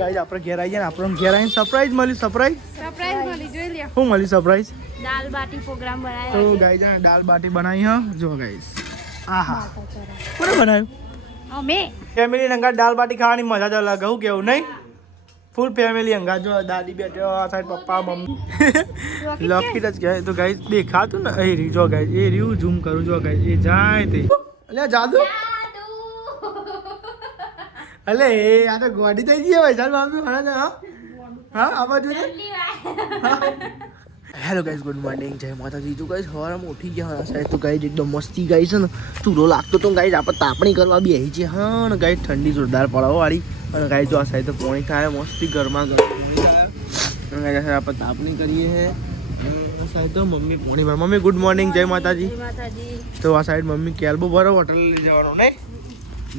Guys આપણે ઘેર આવી ગયા ને આપણને ઘેર આવીને સરપ્રાઈઝ મળી. સરપ્રાઈઝ મળી. જોઈ લ્યો શું મળી સરપ્રાઈઝ. દાલ બાટી પ્રોગ્રામ બનાવ્યો તો ગાઈસ ને દાલ બાટી બનાવી હ. જો ગાઈસ આહા કોને બનાવ્યું? અમે ફેમિલી અંગા દાલ બાટી ખાવાની મજા જ અલગ. હું કેવું નહીં? ફૂલ ફેમિલી અંગા. જો દાદી બેઠો આ સાઈડ પપ્પા મમ્મી લકી જ ગયા. તો ગાઈસ દેખાતું ને એ રહ્યું. જો ગાઈસ એ રહ્યું. ઝૂમ કરું. જો ગાઈસ એ જાય તે અલ્યા જાદુ. અલે એ આ તો ગોડી થઈ ગઈ હોય. ચાલ મમ્મી હા હા આ બાજુ ને. હેલો ગાઈસ, ગુડ મોર્નિંગ, જય માતાજી. તો ગાઈસ સવારમાં ઉઠી ગયા સાહેબ. તો ગાઈસ એકદમ મસ્તી ગાઈસ છે ને ચૂલો લાગતો તો ગાઈસ આપણે તાપણી કરવા બેસી છે. હા ને ગાઈસ ઠંડી જોરદાર પડવા વાળી. અને ગાઈસ જો આ સાઈડ તો પોણી થાય મસ્તી ઘરમાં પોણી થાય. અને ગાઈસ આપણે તાપણી કરીએ હે સાહેબ. તો મમ્મી પોણી ભર. મમ્મી ગુડ મોર્નિંગ, જય માતાજી. તો આ સાઈડ મમ્મી કેલ્બો ભરો હોટલ લઈ જવાનું નહીં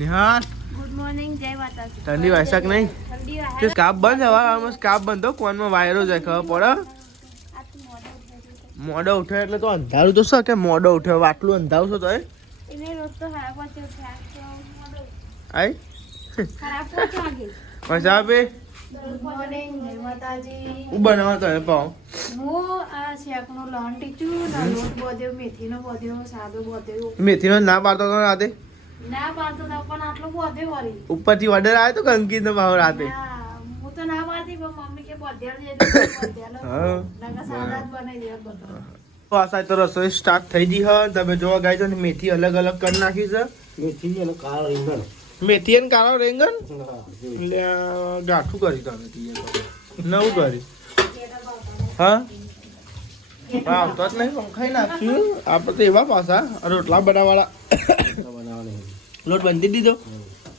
નિહાર. ગુડ મોર્નિંગ, જય માતાજી. ઠંડી વાયસાક નહીં તે સ્કાપ બંધ હવા સ્કાપ બંધ તો કોનમાં વાયરો જાય ખબર પડે. મોડો ઉઠે એટલે તો અંધારું તો શું કે મોડો ઉઠે આટલું અંધારું છો તો એને રોજ તો ખરાબ પહોંચ્યો છે આઈ ખરાબ પહોંચ્યો. મજા બે ગુડ મોર્નિંગ, જય માતાજી. હું બનાવવા તો પાઉં હું આ શેકનો લણ ટીચું ના લોટ બોધ્યો, મેથીનો બોધ્યો, સાદો બોધ્યો. મેથીનો ના પાડતો તો રાતે ના પાડતો તો પણ આટલો બોધ્યો વળી. ઉપરથી ઓર્ડર આવ્યો તો કંકીનો ભાવ રાતે. હું તો ના પાડતી પણ મમ્મી કે બોધ્યા છે હા સાદા જ બનાવી દે બધો. આ સાઈડ તો રસોઈ સ્ટાર્ટ થઈ ગઈ હ. તમે જોવા ગાય છો ને મેથી અલગ અલગ કરી નાખી છે. મેથી અને કાળો રીંગણ. મેથી અને કાળો રીંગણ એટલે ગાંઠું કરી તમે નવું કરી. હા આવતો જ નહીં ખાઈ નાખ્યું આપણે તો એવા પાછા રોટલા બનાવવાળા. લોટ બાંધી દીધો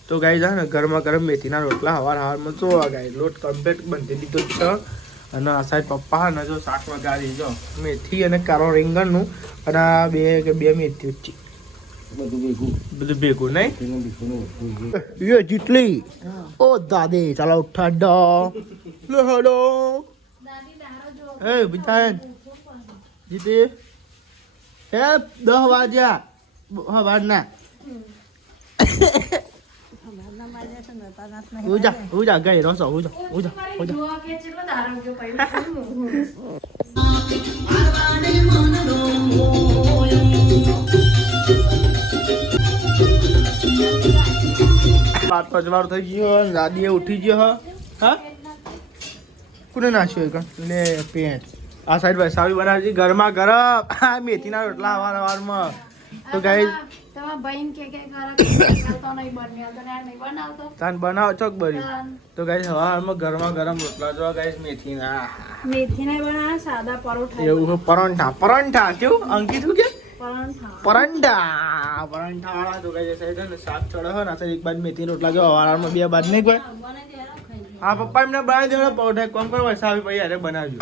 તો ગાય જા ને ગરમા ગરમ મેથીના રોટલા હવારમાં તો ગાય લોટ કમ્પ્લીટ બાંધી દીધો છે. અને આ સાઈડ પપ્પા હા ને જો શાક વગાડી જો મેથી અને કાળો રીંગણનું અને આ બે મેથી બધું ભેગું નહીં એ જેટલી. ઓ દાદી ચાલો ઉઠાડો લો હડો એ બિતાન જીતે હે 10 વાગ્યા સવારના. ઉજા ગઈ રસો ઉજા. પાંચ વાર થઈ ગયો. દાદીએ ઉઠી ગયો. હા કોને નાખ્યો લે પેન્ટ. આ સાઈડ વસાવી બનાવી ગરમા ગરમ મેથીના રોટલા સવારમાં. તો ગાઈસ બનાવો ચોક બરી. તો ગાઈસ સવારમાં ગરમા ગરમ રોટલા જો ગાઈસ મેથીના સાદા પરોઠા. એવું પરોઠા કેવું અંકિત શું કે પરોઠા વાળા. તો ગાઈસ શાક ચડે ને એક બાદ મેથી રોટલા જો સવારમાં બે બાદ નહીં કોઈ. હા પપ્પા એમને બનાવી દેવાનો પરોઠા. કોમ કરો વસાવી પછી યારે બનાવજો.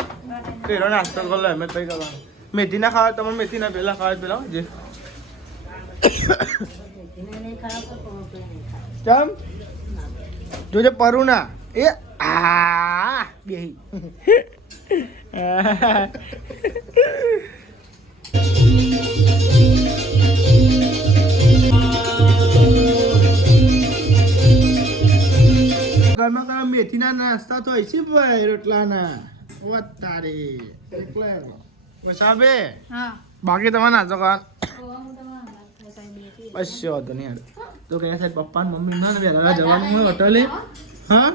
પેલો નાસ્તો કરો લો એમ જ પછી કરવાનો. મેથી ના ખાવા તમે મેથી ના પેલા ખાવા પેલા જે ચમ જોજે પરુના એ આ બેહી ઘરમાં મેથીના નાસ્તા તો હશે ભાઈ રોટલાના વાત તારી એકલા વસાબે બાકી તમારે નાસ્તો કરવા કશો વાંધો નહીં. તો કયા સાહેબ પપ્પા ને મમ્મી ના વહેલા જવાનું હોય હોટલે. હા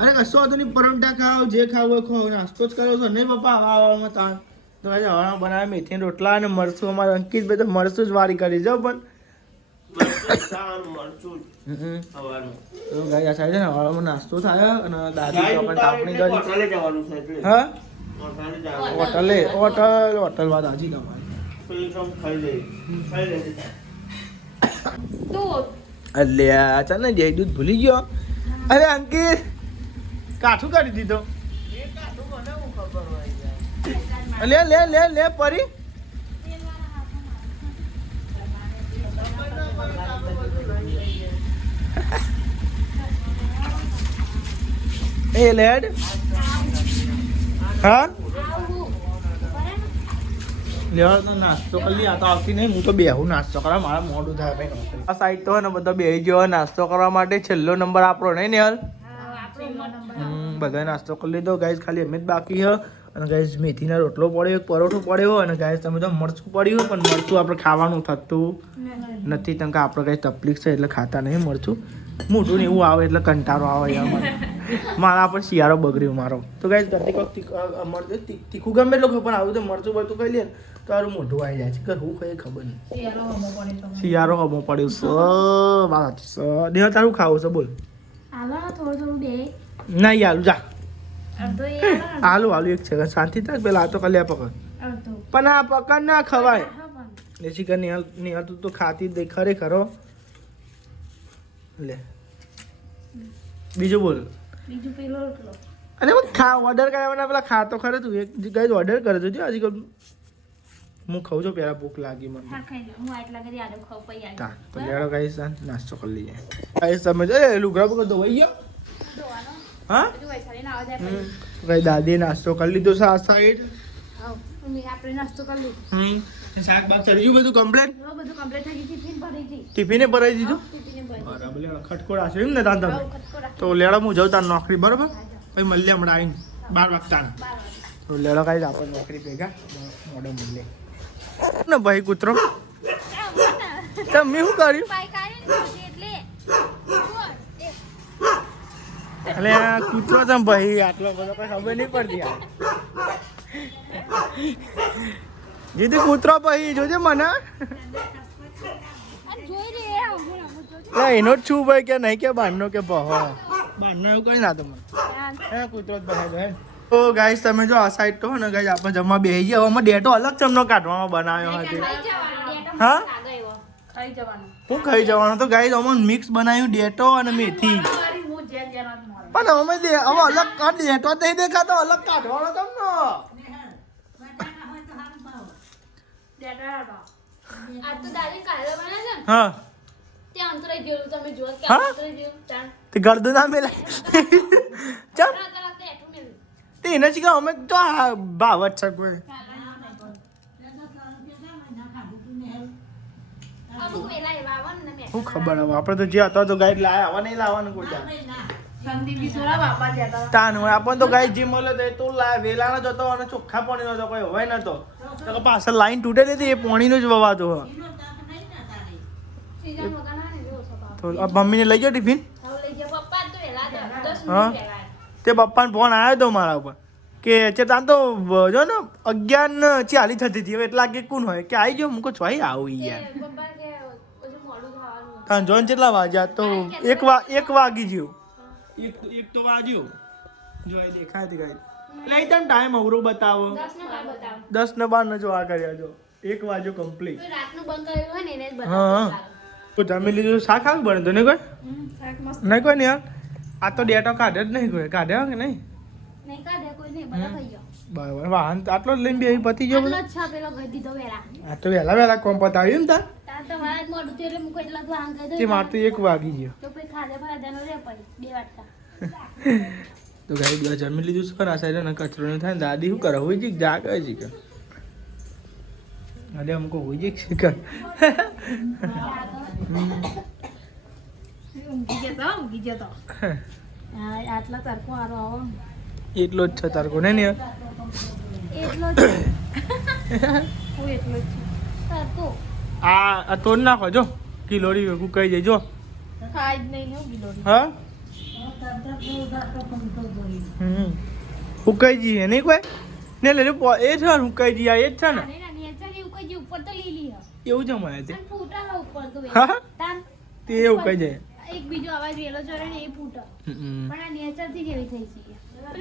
અરે કશો વાંધો નહીં. પરોઠા ખાઓ જે ખાવું હોય ખાઓ. નાસ્તો જ કરો છો નહીં પપ્પા હવામાં તાણ. તો આજે હવામાં બનાવે મેથી રોટલા અને મરચું. અમારે અંકિત ભાઈ તો મરચું જ વાળી કરી જાઓ પણ તો ગાય આ સાઈડ છે ને હવામાં નાસ્તો થાય અને દાદી તાપણી કરી. હા હોટલ માં દાજી અલ્યા ચાલ ને જય દૂધ ભૂલી ગયો. અરે અંકિત કાઠું કરી દીધો. લે લે લે લે પરી એ લેડ હા લેવા તો નાસ્તો કરી આ તો આવતી નહીં. હું તો બેહું નાસ્તો કરવા મારા મોડું થાય ભાઈ. આ સાઈડ તો ને બધા બેહી ગયો નાસ્તો કરવા માટે. છેલ્લો નંબર આપણો નહીં નેહલ. બધા નાસ્તો કરી લીધો ગાઈઝ, ખાલી અમે જ બાકી છે. અને ગાઈઝ મેથીના રોટલો પડ્યો, એક પરોઠો પડ્યો. અને ગાઈઝ તમે તો મરચું પડ્યું, પણ મરચું આપણે ખાવાનું થતું નથી, કેમ કે આપણે ગાઈઝ તકલીફ છે એટલે ખાતા નહીં મરચું. મોઢું ને એવું આવે એટલે કંટાળો આવે યાર મને. મારા પણ શિયાળો બગડ્યો મારો. તો ગાઈઝ ગતિ મરચું તીખું ગમે એટલું પણ આવું તો મરચું બરચું ખાઈ લે ને તો સારું મોઢું આવી જાય છે. કે હું ખાઈ ખબર નહીં. શિયાળો હમો પડ્યું દેહ તારું ખાવું છે બોલ. ના આલુ જા આલુ એક છે શાંતિ થાય પેલા આ તો ખાલી આ પકડ પણ આ પકડ ના ખવાય. દેશી કર નિહાલ તું તો ખાતી જ ખરેખર હો. લે બીજું બોલ. અરે ખા ઓર્ડર કર્યા પેલા ખા તો ખરે તું એક ગાઈઝ ઓર્ડર કરે છે હજી હું ખાઉં છું પેલા ભૂખ લાગી મને. તો લેડો ગાઈઝ નાસ્તો કરી લઈએ. ગાઈઝ તમે જો લુગડા પકડ ધોવાઈ ગયો. હા ભાઈ દાદી નાસ્તો કરી લીધો છે આ સાઈડ. શાક બાક ચડી ગયું બધું કમ્પ્લીટ. ટિફિને ભરાઈ દીધું બરાબર. ખટકોડ હશે એમ ને દાદા તો લેડો હું જાઉં તાર નોકરી બરાબર. પછી મળીએ હમણાં આવીને 12 વાગતા. તો લેડો કાંઈ આપણે નોકરી ભેગા મોડો મળીએ ને ભાઈ. કૂતરો તમે શું કર્યું એટલે કૂતરો છે ભાઈ આટલો બધો કઈ ખબર નહીં પડતી. જીતી કૂતરો ભાઈ જોજે મને એનો જ છું ભાઈ કે નહીં કે બારનો કે બહો બારનો એવું કઈ ના તમને કૂતરો જ ભાઈ. તો ગાઈસ તમે જો આ સાઈડ તો ને ગાઈસ આપણે જમવા બેસી ગયા. હવે ડેટો અલગ ચમનો કાઢવામાં બનાવ્યો હતો. હા હું ખાઈ જવાનું તો ગાઈસ અમે મિક્સ બનાવ્યું ડેટો અને મેથી. પણ અમે હવે અલગ ડેટો નહીં દેખાતો અલગ કાઢવાનો તમને. હા તે ગળદું ના મેલાય ચાલ તે એને જ અમે તો ભાવત છે કોઈ. શું ખબર હવે આપણે તો જે હતા તો ગાઈડ લાયા આવા નહીં લાવવાનું કોઈ તાન હોય આપણને તો ગાઈડ જે મળે તો વેલાનો જ હતો અને ચોખ્ખા પાણીનો હતો કોઈ હોય નતો. પાછળ લાઈન તૂટેલી હતી એ પાણીનો જ વવાતો. તો મમ્મીને લઈ ગયો ટિફિન. હા તે પપ્પાને ફોન આવ્યો હતો મારા ઉપર કે તાન તો જો ને 11:40 થતી હતી હવે એટલે લાગે કોણ હોય કે આવી ગયો મૂકો છોઈ આવું યાર. હા જોઈને કેટલા વાગ્યા તો 1 વાગી ગયો. એક તો વાગ્યો જો એ દેખાય હતી ગાઈ એટલે એકદમ ટાઈમ અવરો બતાવો 10 ને 12 જો આ કર્યા જો 1 વાગ્યો કમ્પ્લીટ. હા તો જમી લીધું. શાક આવી બને તો નહીં કોઈ નહીં કોઈ નહીં. આ તો ડેટો કાઢે જ નહીં કોઈ કાઢે કે નહીં બરાબર. વાહન આટલો જ લઈને બે પતી ગયો. આ તો વહેલા કોમ પતાવ્યું ને તાર માર તો 1 વાગી ગયો. તો ગાઈ બધા જમી લીધું છે પણ આ સાઈડ ને કચરો નહીં થાય. દાદી શું કરે હોય છે જા કહે છે કે અરે અમુક હોય છે કે એટલો જ છે તારકો ને આ તોડ નાખો જો કિલોરી ભેગું કહી જાય જો. હા ઉકાઈ જઈએ નહીં કોઈ ને લે એ છે ઉકાઈ જઈએ એ જ છે ને એવું જ અમારે તે હા તે એવું કહી જાય.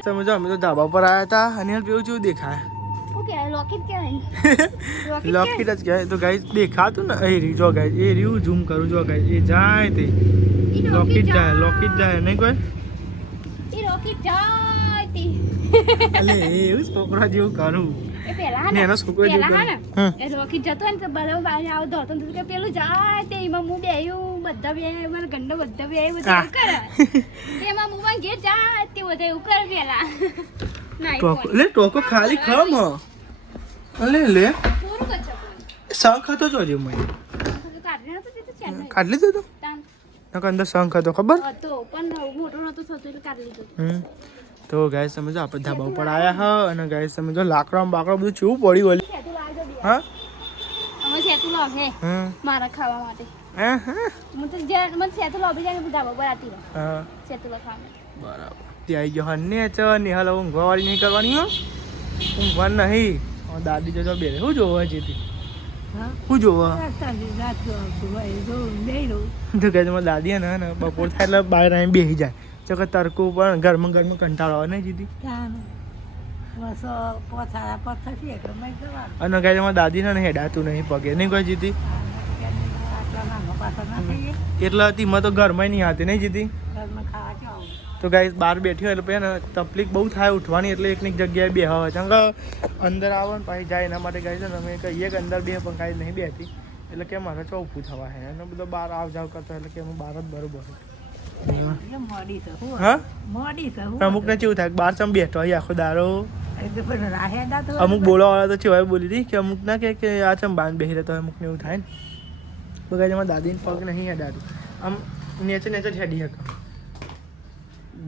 સમજો અમે તો ધાબા પર આવ્યા હતા અને પેલું જેવું દેખાય લોકેટ જ કહેવાય. તો ગાઈસ દેખાતું ને એ રહ્યું જો ગાઈસ એ રહ્યું ઝૂમ કરું જો ગાઈસ એ જાય તે લોકેટ જાય નહીં કોઈ અલે એવું છોકરા જેવું કરું ને એનો છોકરો જેવું રોકી જતો ને તો બધા બહાર આવતો હતો કે પેલું જાય તે એમાં હું બેયું બધા બે મને ગંડો બધા બે બધા કરે એમાં હું ઘેર જાય તે બધા એવું કરે પેલા લે ટોકો ખાલી ખમ અલે લે શખ હતો જોજે મને કાઢ લીધું તું નકર અંદર શંખ હતો ખબર હતો પણ મોટો નતો થતો એટલે કાઢી લીધો. તો ગાઈસ તમે જો આપણે ધાબા ઉપર આવ્યા હા અને ગાઈસ તમે જો લાકડા બાકડા બધું ચેવું પડ્યું ઓલી સેતુ લાવજો બે. હા અમે સેતુ લાવે મારા ખાવા માટે. હા મને સેતુ લાવી જાય ને ધાબા પર આતી રહે. હા સેતુ લખવા બરાબર ત્યાં આવી ગયો હન્ને ચ નિહાલ ઊંઘવાવાળી નહીં કરવાની હો ઊંઘવાનું નહીં દાદી જો બે શું જોવા જીતી શું જોવા તો કે તમારી દાદી હે ને બપોર થાય એટલે બહાર આવીને બેસી જાય તો કે તડકો પણ ઘરમાં કંટાળો આવે નહીં જીતી અને કહે તમારી દાદી ને હેડાતું નહીં પગે નહીં કોઈ જીતી એટલે તીમાં તો ઘરમાં નહીં આવતી નહીં જીતી તો ગાઈસ બહાર બેઠી હોય એટલે પછી ને તકલીફ બહુ થાય ઉઠવાની એટલે એકની જગ્યાએ બે હોય કારણ કે અંદર આવે ને પછી જાય એના માટે ગાઈસ અમે કહીએ કે અંદર બે પણ કાંઈ નહીં બેઠી એટલે કે મારે ચોખ્ખું થવા હે અને બધો બહાર આવ જાવ કરતો એટલે કે હું બહાર જ બરોબર હા અમુક ને કેવું થાય બહાર ચમ બેઠો હોય આખો દારો અમુક બોલાવાળા તો ચેવાય બોલી હતી કે અમુક ના કે આ ચમ બાંધ બેસી રહેતો હોય અમુકને એવું થાય ને બગાઈ એમાં દાદીને પગ નહીં હેડાતું આમ નેચે જ હેડી શકે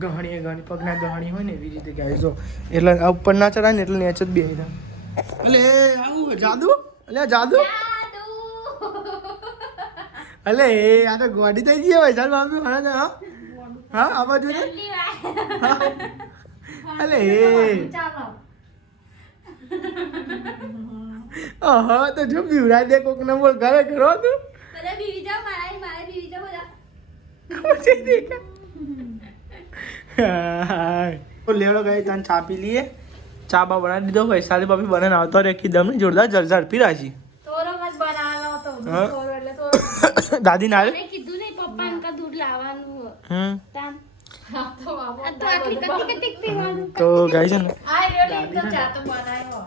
ગહણી પગના ગહણી હોય ને એવી રીતે ગાય જો એટલે ઉપર ના ચડાય ને એટલે નેચ જ બેસી રહે એટલે આવું જાદુ એટલે જાદુ અલે આ તો ગોડી થઈ ગઈ હોય ચાલ બાપુ હા હા આ બાજુ ને અલે હા તો જો બીવડા દે કોક ને બોલ ઘરે કરો તું બધા બીવી જાવ મારા બીવી જાવ બધા લેવડો ગઈ તને ચા પી લઈએ ચા બા બનાવી દીધો વૈશાલી ભાભી બનાવીને આવતો રે એકદમ જોરદાર ઝડપી રાજી તોરો મત બનાવવાનો તો હા. તોરો એટલે તો દાદી ના મેં કીધું નહીં પપ્પા અંકા દૂધ લાવવાનું તાન હા તો બાબા આ તો આટલી કટી પીવાનું તો ગાય છે ને આ રેડી તો ચા તો બનાવ્યો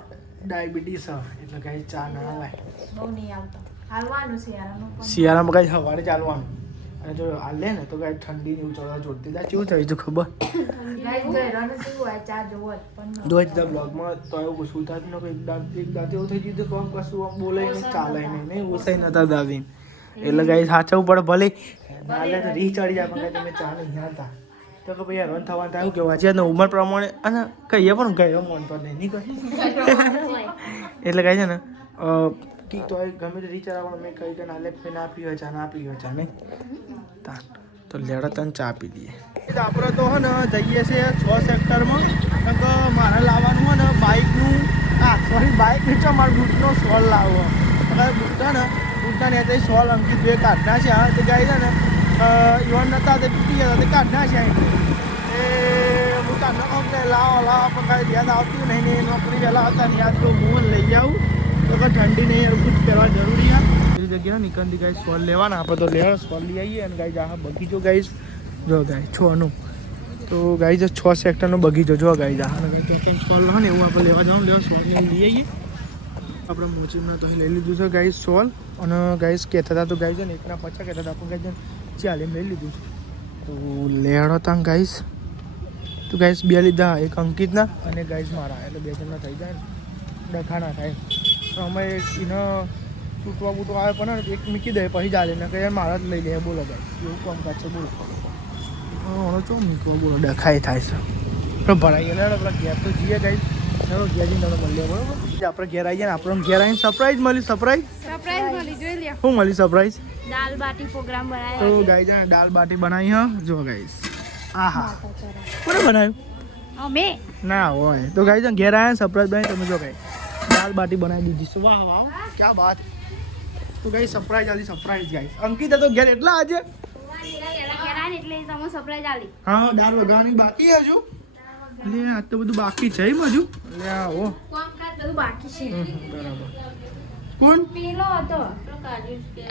ડાયાબિટીસ એટલે ગાય ચા ના આવે બહુ નહીં આવતો હાલવાનું છે યારનું પણ શિયાળામાં ગાય સવારે ચાલવાનું અને જો હાલે ને તો ગાય ઠંડી ને ઉચળવા જોડતી જાય કેવું થયું છે ખબર ગાઈસ ગયરાનું જેવું હોય ચા જોવો પણ જોઈ દીધા બ્લોગમાં તો એવું કશું થતું ને એક દાંત એવું થઈ ગયું કે કશું આમ બોલે નહીં ચાલે નહીં ઉસાઈ નતા દાદી એટલે ગાય સાચવું પડે ભલે નાલે તો રી ચડી જાય પણ તમે ચા નહીં હતા તો કે ભાઈ હેરાન થવાનું થાય કે વાંચ્યા ઉંમર પ્રમાણે અને કહીએ પણ ગયો મન તો નહીં કહે એટલે કહે છે ને કે તો ગમે તે રીચાર પણ મેં કહી કે નાલે ના પીવે ચા ના પીવે ચા નહીં તો લેડા તને ચા પી લઈએ આપણે તો હે ને જઈએ છીએ 6 સેક્ટરમાં કારણ કે મારે લાવવાનું હોય ને બાઇકનું બાઇકનું છે મારે બૂટનો સોલ લાવવો હવે બૂટના ને ત્યાં સોલ અંકિત બે કાઢના છે હા તે ગાઈ છે ને ઇવન નતા તે તૂટી ગયા તે કાઢના છે એ હું કાઢના કહું કે લાવો પણ કાંઈ યાદ આવતી નહીં ને નોકરી વહેલા આવતા ને યાદ તો હું લઈ જાઉં તો ઠંડી નહીં એવું જ પહેરવા જરૂરી આ એવી જગ્યાએ નીકળતી ગાય સોલ લેવાના આપણે તો લેવા સોલ લઈ આવીએ અને ગાય જા બગીચો ગાઈશ જો ગાય 6નું તો ગાય છે 6 સેક્ટરનો બગીચો જો ગાય જા અને ગાય તો સોલ હોય ને એવું આપણે લેવા જવાનું લેવા સોલ લઈ આવીએ આપણે મોચીમાં તો લઈ લીધું છે ગાય સોલ અને ગાઈસ કહેતા હતા તો ગાય છે ને એકના 50 કહેતા હતા પણ ગાય ચાલીને લઈ લીધું છે તો લેડો તાં ગાઈસ તો ગાઈસ બે લીધા એક અંકિતના અને ગાઈસ મારા એટલે બે જણના થઈ જાય ને ડખાણા થાય અમે એને તૂટવા બૂટવા આવે પણ એક મૂકી દે પછી ચાલે ને કે મારા જ લઈ લે બોલો ગાઈસ એવું કામકાજ છે બોલો ચો મૂકવા બોલો ડખાઈ થાય છે તો ભરાઈ ગયેલા આપણા ઘેર તો જઈએ ગાઈસ ચાલો ઘેર જઈને તમને મળીએ બરોબર આપણે ઘેર આવીએ ને આપણે ઘેર આવીને સરપ્રાઈઝ મળી સરપ્રાઈઝ મળી જોઈ લ્યો શું મળી સરપ્રાઈઝ દાલ બાટી પ્રોગ્રામ તો બનાવ્યો ગાઈસ આ દાલ બાટી બનાવી હા જો ગાઈસ આહા કોને બનાવ્યું અમે ના હોય તો ગાઈસ ઘેર આયા સરપ્રાઈઝ બનાવી તમે જો ગાઈસ દાલ બાટી બનાવી દીધી છે વાહ વાહ ક્યાં વાત તો ગાઈસ સરપ્રાઈઝ ગાઈસ અંકિત તો ઘેર એટલા આજે એટલે તમે સરપ્રાઈઝ આલી હા દાળ વઘારવાની બાકી હજુ લે આ તો બધું બાકી છે એમ હજુ લે આવો કામકાજ બધું બાકી છે બરાબર કોણ પેલો હતો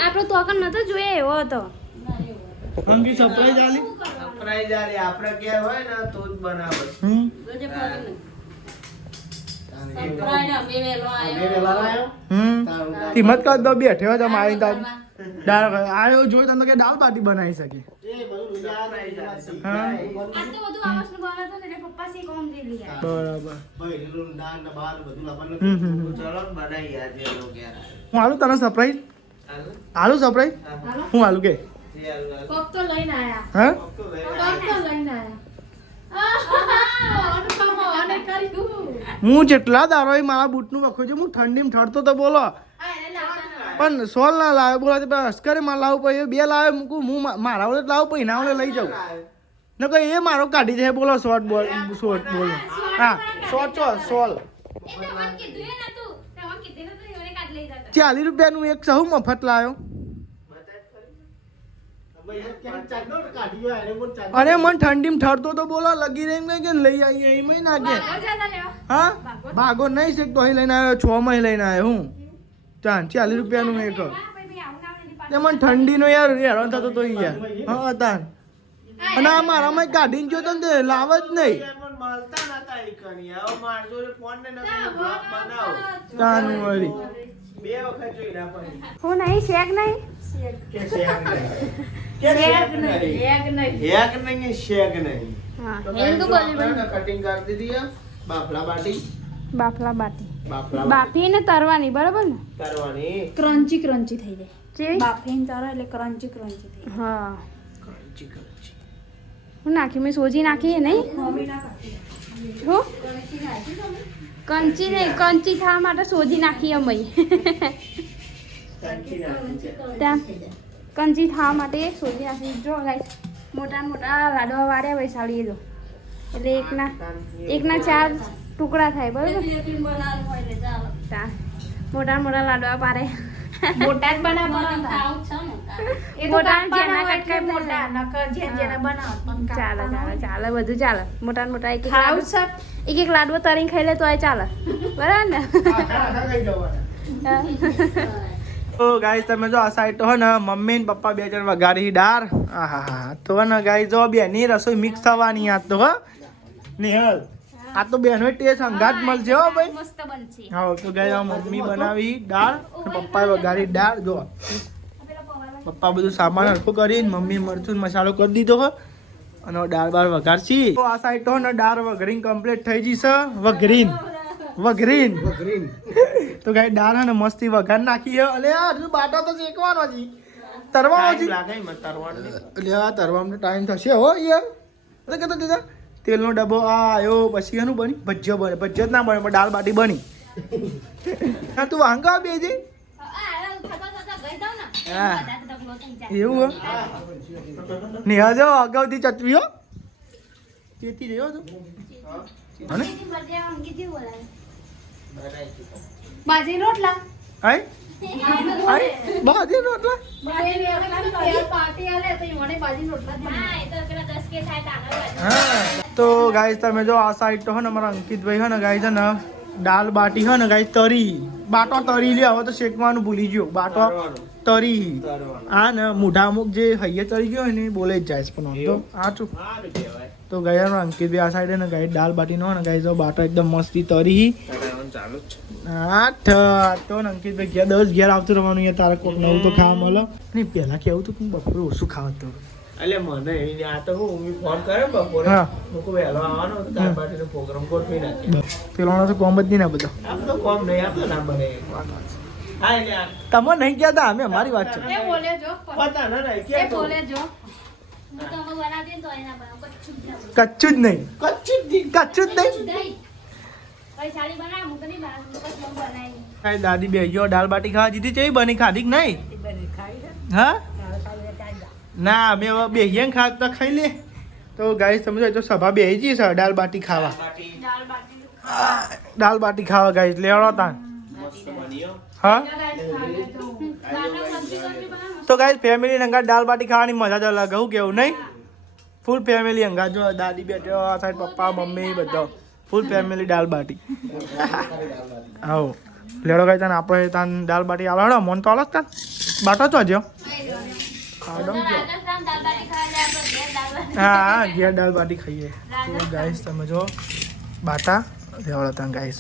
આપણો તોકન નતો જોઈએ એવો હતો અંકિત સરપ્રાઈઝ આલી સરપ્રાઈઝ આલી આપણે ઘેર હોય ને તો જ બનાવે કિંમત કર દો બેઠે હોય તમે આવી તારી દાળ આવ્યો જોઈ તમે કે દાળ બાટી બનાવી શકે હા આ તો બધું આવસનું બનાવતો ને એટલે પપ્પા સે કોમ દે લીયા બરાબર ચલો બનાવી આજે ઘેર હું આલું તને સરપ્રાઈઝ આલું સરપ્રાઈઝ હું આલું કે કોક તો લઈને આયા હા કોક તો લઈને આયા હું જેટલા દારો મારા બૂટનું વખો છે હું ઠંડીમાં ઠરતો તો બોલો પણ સોલ ના લાવે બોલા અસ્કરે માં લાવું પછી બે લાવે મૂકું હું મારા વડે લાવું પછી ના વડે લઈ જાઉં ન કહે એ મારો કાઢી જાય બોલો શોર્ટ બોલ હા શોર્ટ ચો સોલ 40 રૂપિયાનું એક સહુ મફત લાવ્યો અરે મને ઠંડીમાં ઠરતો તો બોલો લગી રહી કે લઈ આવી એમ નાખે હા ભાગો નહીં શેક તો અહીં લઈને આવ્યો 6 માં લઈને આવ્યો હું ચાલ 40 રૂપિયાનું એક તે મને ઠંડીનો યાર હેરાન થતો તો યાર હા તાન અને આ મારામાં કાઢીને જો તો લાવ જ નહીં તાન વળી હું નહીં શેક નહીં બાફલા બાટી બાફીને તરવાની બરાબર ને ક્રન્ચી ક્રન્ચી થઈ જાય કેવી બાફીને તરો એટલે ક્રન્ચી ક્રન્ચી થઈ હા હું નાખી મેં સોજી નાખી નહીં હું કંચી નહીં કંચી થવા માટે સોજી નાખી અમે ત્યાં કંચી થવા માટે સોજી નાખી જો ગાઈસ મોટા મોટા લાડવા વાળ્યા વૈસાડીએ જો એટલે એકના 4 ટુકડા થાય બરાબર મોટા મોટા લાડવા પારે મોટા જ બનાવવાના મોટા જેના કટકાઈ મોટા નકર જેના બનાવ ચાલે બધું ચાલે મોટા મોટા એક લાડવો તરીને ખાઈ લે તો ચાલે બરાબર ને તો ગાઈસ તમે જો આ સાઈડ તો હે ને મમ્મી ને પપ્પા બે જણ વઘારી દાળ આહા તો હે ને ગાઈસ જો બેની રસોઈ મિક્સ થવાની આ તો હો નિહલ આ તો બેનો ટેસ્ટ અંગાત મળશે હો ભાઈ મસ્ત બનશે હા તો ગાઈસ મમ્મી બનાવી દાળ પપ્પાએ વઘારી દાળ જો પપ્પા બધું સામાન હરખો કરીને મમ્મી મરચું મસાલો કરી દીધો હો અને દાળ બાર વઘારશી તો આ સાઈડ તો ને દાળ વઘરીને કમ્પ્લીટ થઈ જશે વઘરીન તો ગાઈ દાળ હે ને મસ્તી વઘાર નાખી હે અને આ હજુ બાટા તો શેકવાનો જી તરવાનો જી એટલે આ તરવાનો ટાઈમ થશે હો યાર તો કેતો દીધા તેલનો ડબ્બો આ આયો પછી એનું બની ભજીયો બને ભજીયો જ ના બને પણ દાળ બાટી બની હા તું વાંગા બેજે એવું નિહા જો અગાઉથી ચચવી હો ચેતી રહ્યો તું અને બાજી રોટલા આય બાજી રોટલા તો ગાઈસ તમે જો આ સાઈડ તો હે ને અમારા અંકિતભાઈ હે ને ગાઈસ ને દાલ બાટી હે ને ગાઈસ તરી બાટો તરી લે હવે તો શેકવાનું ભૂલી ગયો બાટો તરી આ ને મોઢા અમુક જે હૈયે તરી ગયો ને બોલે જ જાય પણ તો આ ચૂક તો ગયા અંકિતભાઈ આ સાઈડ ને ગાઈસ દાલ બાટી નો ને ગાઈસ બાટો એકદમ મસ્તી તરી તો અંકિતભાઈ ઘેર 10 ઘેર આવતું રહેવાનું તારે કોક નવું તો ખાવા મળે નહીં પેલા કેવું તું બપોરે ઓછું ખાવાનું એટલે મને આ તો હું ફોન કરે બપોરે હું વહેલો આવવાનો તો દાળ બાટીનો પ્રોગ્રામ ગોઠવી નાખીએ પેલો તો કોમ જ નહીં ને બધો આમ તો કોમ નહીં આમ તો ના બને હા એટલે તમે નહીં કહેતા અમે અમારી વાત છે એ બોલે જો પતા ના એ બોલે જો કચ્ચું જ નહીં કાંઈ દાદી બે ગયો દાળ બાટી ખાવા જીધી છે બની ખાધી કે નહીં હા ના અમે હવે બેહીએ ખા તો ખાઈ લે તો ગાઈસ સમજો તો સભા બેહી જઈએ છે દાળ બાટી ખાવા દાળ બાટી ખાવા ગાઈસ લેવડો તાન હા તો ગાઈસ ફેમિલી અંગાત દાળ બાટી ખાવાની મજા જ અલગ હું કેવું નહીં ફૂલ ફેમિલી અંગાત જો દાદી બેઠો આ સાઈડ પપ્પા મમ્મી બધો ફૂલ ફેમિલી દાળ બાટી આવો લેડો ગાઈ તાન આપણે તાન દાળ બાટી આવડો મન તો અલગ તાન બાટો તો જો હા ઘેર દાળ બાટી ખાઈએ તો ગાઈસ તમે જો બાટા લેવડો તાન ગાઈસ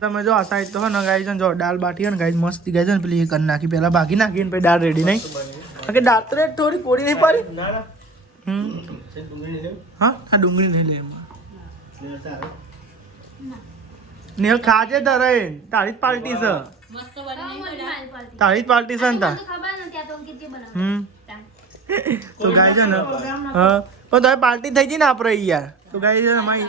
તમે જો આ સાઈડ તો હે ને ગાઈસ જો દાળ બાટી હે ને ગાઈસ મસ્ત ગાઈસ ને પેલી કરી નાખી પહેલા ભાગી નાખી ને પછી દાળ રેડી નહીં કે દાળ તો થોડી કોડી નહીં પાડી હા આ ડુંગળી નહીં લે એમાં ને ખાજે ધરે તારી જ પાર્ટી છે તારી જ પાર્ટી છે ને તા તો ગાય છે ને હા પણ તમે પાર્ટી થઈ ગઈ ને આપણે યાર તો ગાય છે અમારી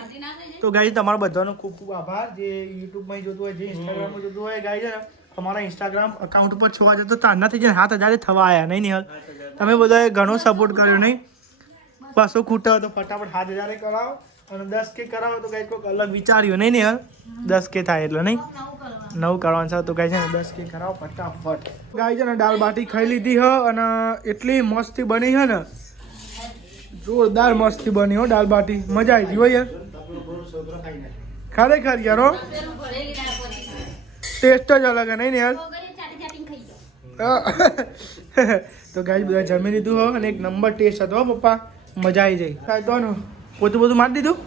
તો ગાય તમારો બધાનો ખૂબ ખૂબ આભાર જે યુટ્યુબમાં જોતું હોય જે ઇન્સ્ટાગ્રામમાં જોતું હોય ગાય છે ને અમારા ઇન્સ્ટાગ્રામ અકાઉન્ટ ઉપર છોવા જતો તો આનાથી જ 7,000 થવા આવ્યા નહીં નિહાલ તમે બધાએ ઘણો સપોર્ટ કર્યો નહીં 200 ખૂટા તો ફટાફટ 7,000 કરાવો અને 10K કરાવો તો ગાય કોઈક અલગ વિચાર્યું નહીં નિહાલ 10K થાય એટલે નહીં 9 કરવાનું છે તો ગાય છે ને 10K કરાવો ફટાફટ ગાય છે ને દાળ બાટી ખાઈ લીધી હ અને એટલી મસ્તી બની છે ને જોરદાર મસ્તી બની હો દાળ બાટી મજા આવી ગઈ હો યાર ખરેખર યાર હો ટેસ્ટ જ અલગ હે નહીં ને યાર તો ગાય બધા જમી લીધું હો અને એક નંબર ટેસ્ટ હતો હો પપ્પા મજા આવી જાય કાંઈ તો પોતું પોતું મારી દીધું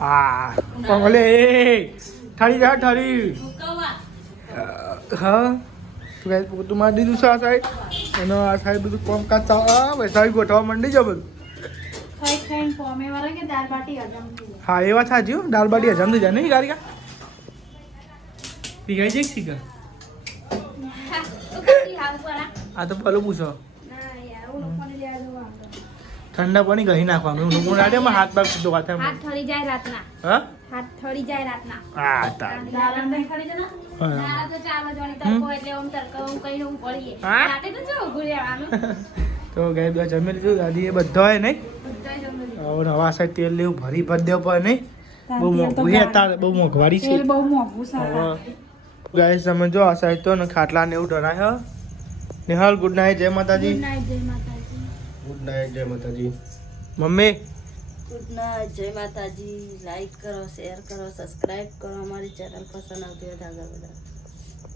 હા પગલે ઠરી જા ઠરી હા તો ગાય પોતું મારી દીધું છે આ સાઈડ અને આ સાઈડ બધું કોમ કાચા સાઈડ ગોઠવા માંડી જાય બધું હા એ વાત સાચી દાળ બાટી હજમ થઈ જાય નહીં ગાડી પીગાઈ છે શીખા આ તો પેલું પૂછો ઠંડા પાણી ગહી નાખવાનું ઊંઘ રાડે માં હાથ પગ સીધો હાથ ઠરી જાય રાતના હા હાથ ઠરી જાય રાતના હા તા તો ગાય બધા જમી લીધું દાદી એ બધા હોય નહીં હવે નવા સાઈડ તેલ લેવું ભરી દેવું પડે નહીં બહુ મોંઘું છે અત્યારે બહુ મોંઘવારી છે બહુ મોંઘું છે ગાય તમે જો આ સાઈડ તો ને ખાટલા ને એવું ઢરાય નિહાલ ગુડ નાઇટ જય માતાજી ગુડ નાઇટ જય માતાજી મમ્મી ગુડ નાઇટ જય માતાજી લાઈક કરો શેર કરો સબસ્ક્રાઇબ કરો અમારી ચેનલ પસંદ આવતી હોય તો આગળ વધારો